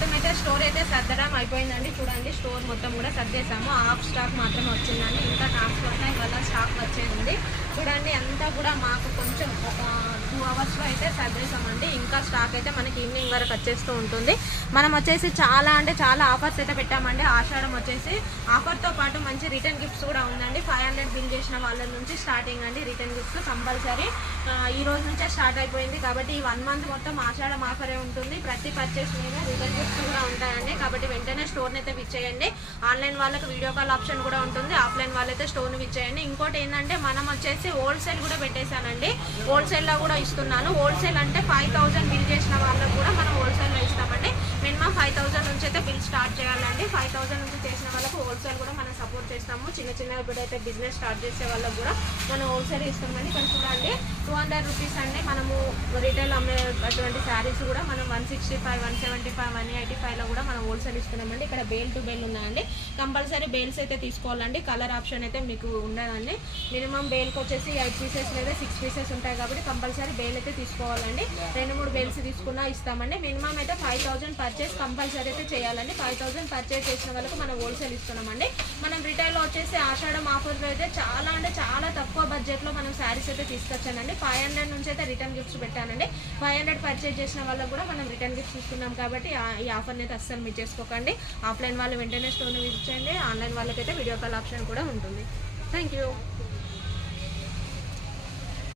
మొత్తం అయితే స్టోర్ అయితే సర్దడం అయిపోయిందండి. చూడండి స్టోర్ మొత్తం కూడా సర్దేశాము. హాఫ్ స్టాక్ మాత్రమే వచ్చిందండి. ఇంకా ట్రాన్స్పోర్ట్లో ఇవాళ స్టాక్ వచ్చేది. చూడండి అంతా కూడా మాకు కొంచెం ఒక 2 అవర్స్లో అయితే సర్దేశామండి. ఇంకా స్టాక్ అయితే మనకి ఈవినింగ్ వరకు వచ్చేస్తూ ఉంటుంది. మనం వచ్చేసి చాలా అంటే చాలా ఆఫర్స్ అయితే పెట్టామండి. ఆషాఢం వచ్చేసి ఆఫర్తో పాటు మంచి రిటర్న్ గిఫ్ట్స్ కూడా ఉందండి. 500 బిల్ చేసిన వాళ్ళ నుంచి స్టార్టింగ్ అండి రిటర్న్ గిఫ్ట్స్ కంపల్సరీ. ఈ రోజు నుంచే స్టార్ట్ అయిపోయింది కాబట్టి ఈ 1 మంత్ మొత్తం ఆషాఢం ఆఫరే ఉంటుంది. ప్రతి పర్చేస్ మీద రిటర్న్ గిఫ్ట్స్ కూడా ఉంటాయండి. కాబట్టి వెంటనే స్టోర్ని అయితే విచ్చేయండి. ఆన్లైన్ వాళ్ళకి వీడియో కాల్ ఆప్షన్ కూడా ఉంటుంది. ఆఫ్లైన్ వాళ్ళైతే స్టోర్ని విచ్చేయండి. ఇంకోటి ఏంటంటే మనం వచ్చేసి హోల్సేల్ కూడా పెట్టేశానండి. హోల్సేల్లో కూడా ఇస్తున్నాను. హోల్సేల్ అంటే 5000 బిల్ చేసిన వాళ్ళకు కూడా మనం హోల్సేల్లో ఇస్తామండి. మినిమం 5000 నుంచి అయితే బిల్ స్టార్ట్ చేయాలండి. 5000 నుంచి చేసిన వాళ్ళకు హోల్సేల్ కూడా మనం సపోర్ట్ చేస్తాము. చిన్న ఇప్పుడైతే బిజినెస్ స్టార్ట్ చేసే వాళ్ళకు కూడా మనం హోల్సేల్ ఇస్తామండి. ఇక్కడ చూడండి 200 రూపీస్ అండి. మనము రిటైల్ అమ్మే అటువంటి శారీస్ కూడా మనం 165, 175, 185లో కూడా మనం హోల్సేల్ ఇస్తున్నామండి. ఇక్కడ బేల్ టు బేల్ ఉన్నాయండి. కంపల్సరీ బేల్స్ అయితే తీసుకోవాలండి. కలర్ ఆప్షన్ అయితే మీకు ఉండదండి. మినిమం బేల్కి వచ్చేసి 8 పీసెస్ లేదా 6 పీసెస్ ఉంటాయి కాబట్టి కంపల్సరీ బేల్ అయితే తీసుకోవాలండి. 2-3 బేల్స్ తీసుకున్నా ఇస్తామండి. మినిమం అయితే 5000 పర్చేస్ కంపల్సరీ అయితే చేయాలండి. 5000 పర్చేస్ చేసిన వాళ్ళకు మనం హోల్సేల్ ఇస్తున్నామండి. మనం రిటైల్లో వచ్చేసి ఆషాఢం ఆఫర్లో అయితే చాలా అంటే చాలా తక్కువ బడ్జెట్లో మనం శారీస్ అయితే తీసుకొచ్చానండి. 500 నుంచి అయితే రిటర్న్ గిఫ్ట్స్ పెట్టానండి. 500 పర్చేస్ చేసిన వాళ్ళకు కూడా మనం రిటర్న్ గిఫ్ట్స్ ఇస్తున్నాం కాబట్టి ఈ ఆఫర్ని అయితే అస్సలు మిస్ చేసుకోకండి. ఆఫ్లైన్ వాళ్ళు వెంటనే స్టోర్ని విజిట్ చేయండి. ఆన్లైన్ వాళ్ళకైతే వీడియో కాల్ ఆప్షన్ కూడా ఉంటుంది. Thank you.